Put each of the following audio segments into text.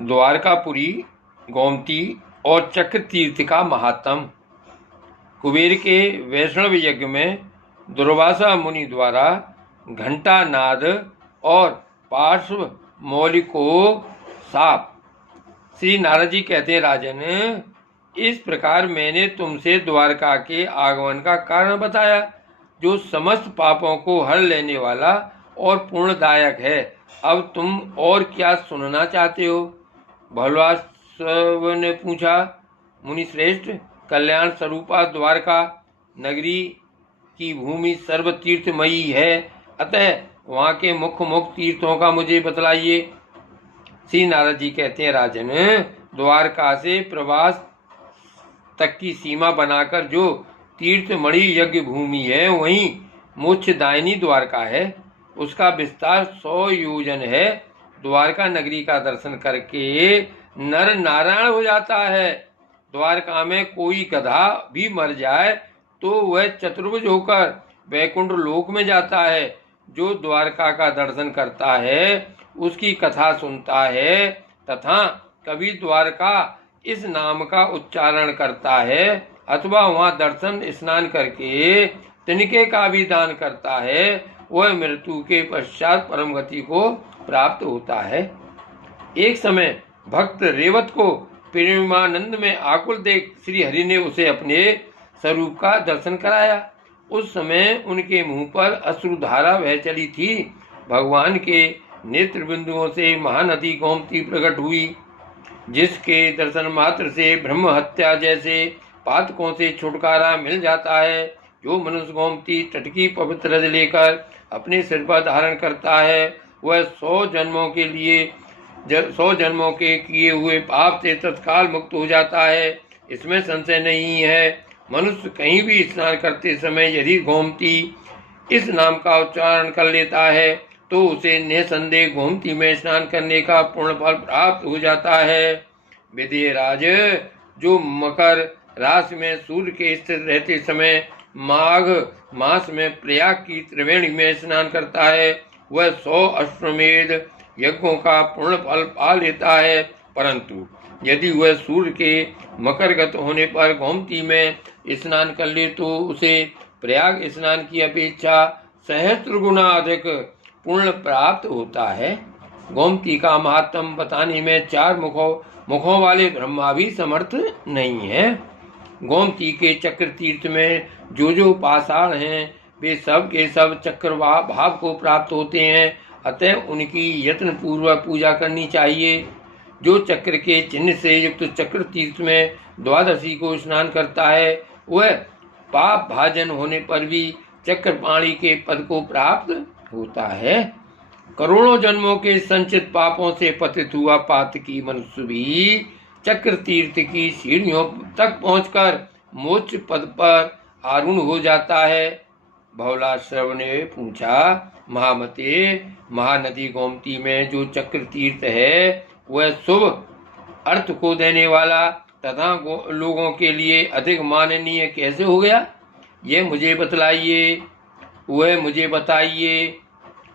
द्वारकापुरी, गोमती और चक्र तीर्थ का महात्म। कुबेर के वैष्णव यज्ञ में दुर्वासा मुनि द्वारा घंटा नाद और पार्श्व मौलिको साप। श्री नारद जी कहते हैं, राजन, इस प्रकार मैंने तुमसे द्वारका के आगमन का कारण बताया, जो समस्त पापों को हर लेने वाला और पूर्णदायक है। अब तुम और क्या सुनना चाहते हो? भलवास्व ने पूछा। मुनि श्रेष्ठ, कल्याण स्वरूपा द्वारका नगरी की भूमि सर्व तीर्थमयी है, अतः वहाँ के मुख्य मुख्य तीर्थों का मुझे बतलाइए। श्री नारद जी कहते हैं, राजन, द्वारका से प्रवास तक की सीमा बनाकर जो तीर्थमणि यज्ञ भूमि है, वहीं मोक्षदायिनी द्वारका है। उसका विस्तार 100 योजन है। द्वारका नगरी का दर्शन करके नर नारायण हो जाता है। द्वारका में कोई गधा भी मर जाए तो वह चतुर्भुज होकर वैकुंठ लोक में जाता है। जो द्वारका का दर्शन करता है, उसकी कथा सुनता है तथा कभी द्वारका इस नाम का उच्चारण करता है अथवा वहाँ दर्शन स्नान करके तिनके का भी दान करता है, वह मृत्यु के पश्चात परम गति को प्राप्त होता है। एक समय भक्त रेवत को प्रेमानंद में आकुल देख श्री हरि ने उसे अपने स्वरूप का दर्शन कराया। उस समय उनके मुंह पर अश्रुधारा बह चली थी। भगवान के नेत्र बिंदुओं से महानदी गोमती प्रकट हुई, जिसके दर्शन मात्र से ब्रह्म हत्या जैसे पातकों से छुटकारा मिल जाता है। जो मनुष्य गोमती तट की पवित्र रज लेकर अपने सिर पर धारण करता है, वह 100 जन्मों के किए हुए पाप से तत्काल मुक्त हो जाता है। इसमें संशय नहीं है। मनुष्य कहीं भी स्नान करते समय यदि गोमती इस नाम का उच्चारण कर लेता है तो उसे निसंदेह गोमती में स्नान करने का पूर्ण फल प्राप्त हो जाता है। विदेहराज, जो मकर राशि में सूर्य के स्थित रहते समय माघ मास में प्रयाग की त्रिवेणी में स्नान करता है, वह 100 अश्वमेध यज्ञों का पूर्ण फल पा लेता है। परंतु यदि वह सूर्य के मकरगत होने पर गोमती में स्नान कर ले तो उसे प्रयाग स्नान की अपेक्षा सहस्त्र गुना अधिक पुण्य प्राप्त होता है। गोमती का महात्म बताने में 4 मुखों वाले ब्रह्मा भी समर्थ नहीं है। गोमती के चक्र तीर्थ में जो पाषाण हैं, वे सब के सब चक्र भाव को प्राप्त होते हैं, अतः उनकी यत्न पूर्वक पूजा करनी चाहिए। जो चक्र के चिन्ह से युक्त चक्र तीर्थ में द्वादशी को स्नान करता है, वह पाप भाजन होने पर भी चक्रपाणी के पद को प्राप्त होता है। करोड़ों जन्मों के संचित पापों से पतित हुआ पातकी मनुष्य भी चक्र तीर्थ की सीढ़ियों तक पहुंचकर मोक्ष पद पर आरूढ़ हो जाता है। भवलाश्रव ने पूछा, महामते, महानदी गोमती में जो चक्र तीर्थ है, वह शुभ अर्थ को देने वाला तथा लोगों के लिए अधिक माननीय कैसे हो गया? ये मुझे बतलाइए, वह मुझे बताइए।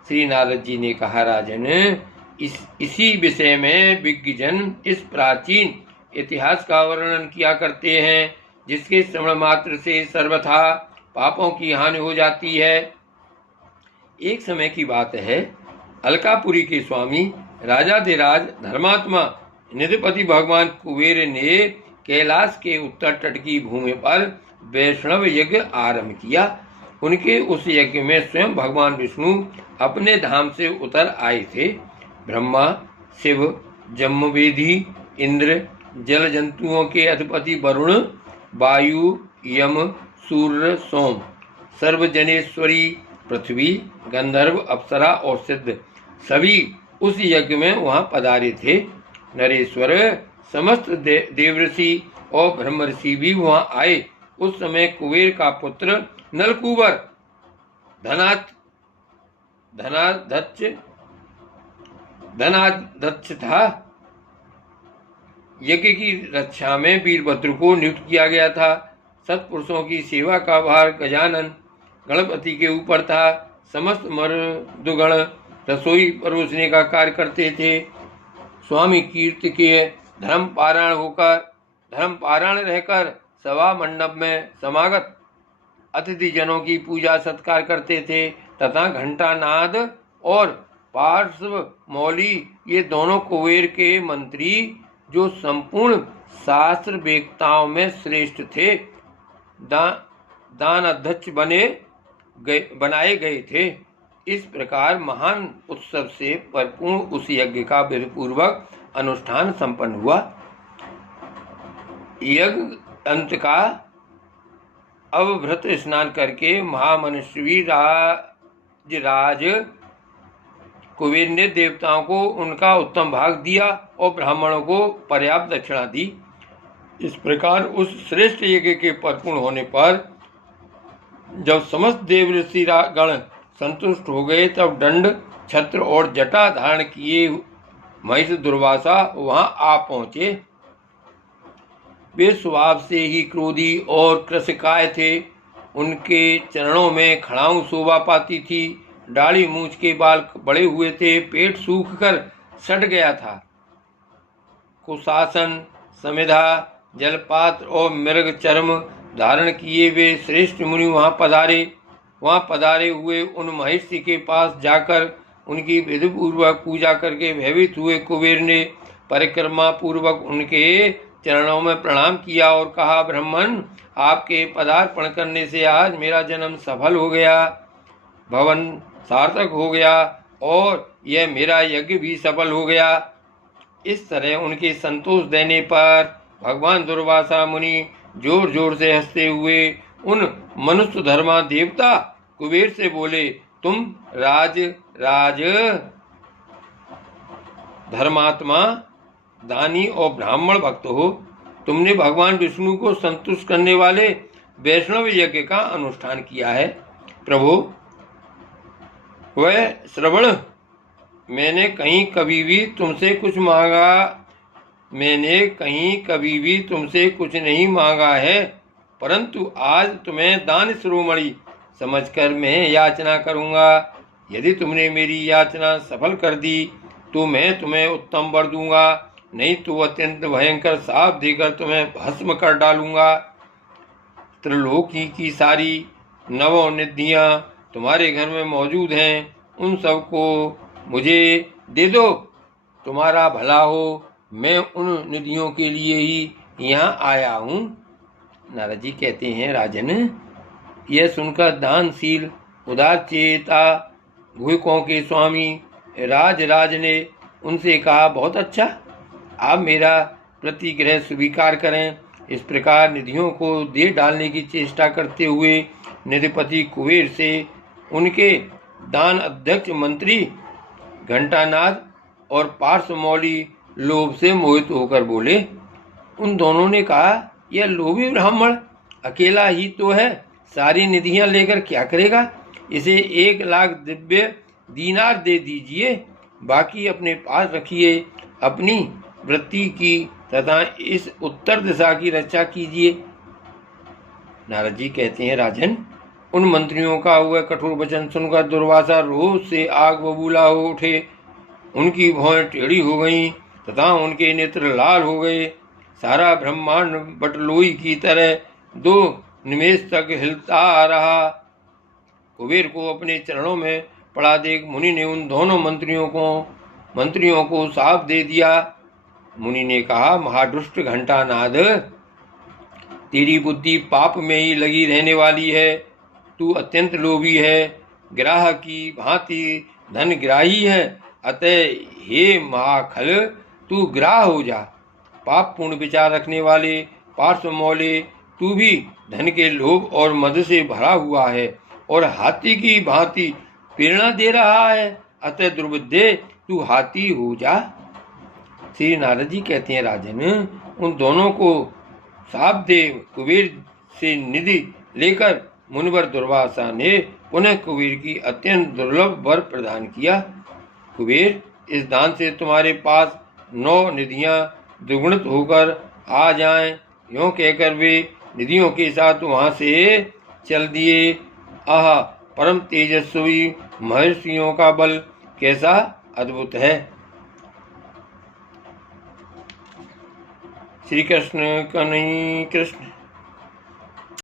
श्री नारद जी ने कहा, राजन, इसी विषय में विज्ञजन इस प्राचीन इतिहास का वर्णन किया करते हैं, जिसके श्रवण मात्र से सर्वथा पापों की हानि हो जाती है। एक समय की बात है, अलकापुरी के स्वामी राजाधिराज धर्मात्मा निधिपति भगवान कुबेर ने कैलाश के उत्तर तट की भूमि पर वैष्णव यज्ञ आरंभ किया। उनके उस यज्ञ में स्वयं भगवान विष्णु अपने धाम से उतर आए थे। ब्रह्मा, शिव, जम्बवेदी, इंद्र, जल जंतुओं के अधिपति वरुण, वायु, यम, सूर्य, सोम, सर्वजनेश्वरी पृथ्वी, गंधर्व, अप्सरा और सिद्ध सभी उस यज्ञ में वहां पधारे थे। नरेश्वर, समस्त देवऋषि और ब्रह्मऋषि भी वहां आए। उस समय कुबेर का पुत्र नलकूबर धनाध्यक्ष था। यज्ञ की रक्षा में वीरभद्र को नियुक्त किया गया था। सत्पुरुषों की सेवा का भार गजानन गणपति के ऊपर था। समस्त मर्दगण रसोई परोसने का कार्य करते थे। स्वामी कीर्ति के धर्मपारायण रहकर सभा मंडप में समागत अतिथि जनों की पूजा सत्कार करते थे तथा घंटानाद और पार्श्व मौली ये दोनों कुबेर के मंत्री जो संपूर्ण शास्त्र वेत्ताओं में श्रेष्ठ थे दान अध्यक्ष बनाए गए थे। इस प्रकार महान उत्सव से परिपूर्ण उस यज्ञ का विधिपूर्वक अनुष्ठान संपन्न हुआ। यज्ञ अंत का अवभृत स्नान करके महामनस्वी राज कुबेर ने देवताओं को उनका उत्तम भाग दिया और ब्राह्मणों को पर्याप्त दक्षिणा दी। इस प्रकार उस श्रेष्ठ यज्ञ के परिपूर्ण होने पर जब समस्त देव ऋषि गण संतुष्ट हो गए तब दंड छत्र और जटा धारण किए महिष दुर्वासा वहां आ पहुंचे। वे स्वभाव से ही क्रोधी और कृशकाय थे। उनके चरणों में खड़ाऊ शोभा पाती थी। दाढ़ी मूछ के बाल बड़े हुए थे। पेट सूख कर सड़ गया था। कुशासन समिधा जलपात्र और मृग चर्म धारण किए वे श्रेष्ठ मुनि वहां पधारे हुए उन महर्षि के पास जाकर उनकी विधि पूर्वक पूजा करके भयभीत हुए कुबेर ने परिक्रमा पूर्वक उनके चरणों में प्रणाम किया और कहा, ब्राह्मण, आपके पदार्पण करने से आज मेरा जन्म सफल हो गया, भवन सार्थक हो गया और यह मेरा यज्ञ भी सफल हो गया। इस तरह उनके संतोष देने पर भगवान दुर्वासा मुनि जोर जोर से हंसते हुए उन मनुष्य धर्मा देवता कुबेर से बोले, तुम राज धर्मात्मा दानी और ब्राह्मण भक्त हो। तुमने भगवान विष्णु को संतुष्ट करने वाले वैष्णव यज्ञ का अनुष्ठान किया है। प्रभु, वह श्रवण मैंने कहीं कभी भी तुमसे कुछ नहीं मांगा है, परंतु आज तुम्हें दान शिरोमणि समझकर मैं याचना करूंगा। यदि तुमने मेरी याचना सफल कर दी तो मैं तुम्हें उत्तम वर दूंगा, नहीं तो अत्यंत भयंकर शाप देकर तुम्हें भस्म कर डालूंगा। त्रिलोकी की सारी नवनिधियां तुम्हारे घर में मौजूद हैं, उन सब को मुझे दे दो। तुम्हारा भला हो, मैं उन निधियों के लिए ही यहाँ आया हूँ। नारद जी कहते हैं, राजन, यह सुनकर दानशील उदारचेता भूकों के स्वामी राज ने उनसे कहा, बहुत अच्छा, आप मेरा प्रतिग्रह स्वीकार करें। इस प्रकार निधियों को दे डालने की चेष्टा करते हुए निधिपति कुबेर से उनके दान अध्यक्ष मंत्री घंटानाद और पार्श्वमौली लोभ से मोहित होकर बोले। उन दोनों ने कहा, यह लोभी ब्राह्मण अकेला ही तो है, सारी निधियां लेकर क्या करेगा? इसे 1,00,000 दिव्य दीनार दे दीजिए, बाकी अपने पास रखिए। अपनी वृत्ति की तथा इस उत्तर दिशा की रक्षा कीजिए। नारद जी कहते हैं, राजन, उन मंत्रियों का वह कठोर वचन सुनकर दुर्वासा रोष से आग बबूला हो उठे। उनकी भौहें टेढ़ी हो गईं तथा उनके नेत्र लाल हो गए। सारा ब्रह्मांड बटलोई की तरह 2 निमेष तक हिलता आ रहा। कुबेर को अपने चरणों में पड़ा देख मुनि ने उन दोनों मंत्रियों को साफ दे दिया। मुनि ने कहा, महादुष्ट घंटानाद, तेरी बुद्धि पाप में ही लगी रहने वाली है। तू अत्यंत लोभी है, ग्राह की भांति धन ग्राही है। अतः हे महाखल, तू ग्राह हो जा। पाप पूर्ण विचार रखने वाले पार्श्वमौले, तू भी धन के लोभ और मद से भरा हुआ है और हाथी की भांति प्रेरणा दे रहा है। अतः दुर्बुद्धे, तू हाथी हो जा। श्री नारद जी कहते हैं, राजन, उन दोनों को सापदेव कुबेर से निधि लेकर मुनिवर दुर्वासा ने पुनः कुबेर की अत्यंत दुर्लभ वर प्रदान किया। कुबेर, इस दान से तुम्हारे पास 9 निधियां दुगुणित होकर आ जाएं। यूं कहकर वे निधियों के साथ वहां से चल दिए। आह, परम तेजस्वी महर्षियों का बल कैसा अद्भुत है। श्री कृष्ण कन्हैया कृष्ण।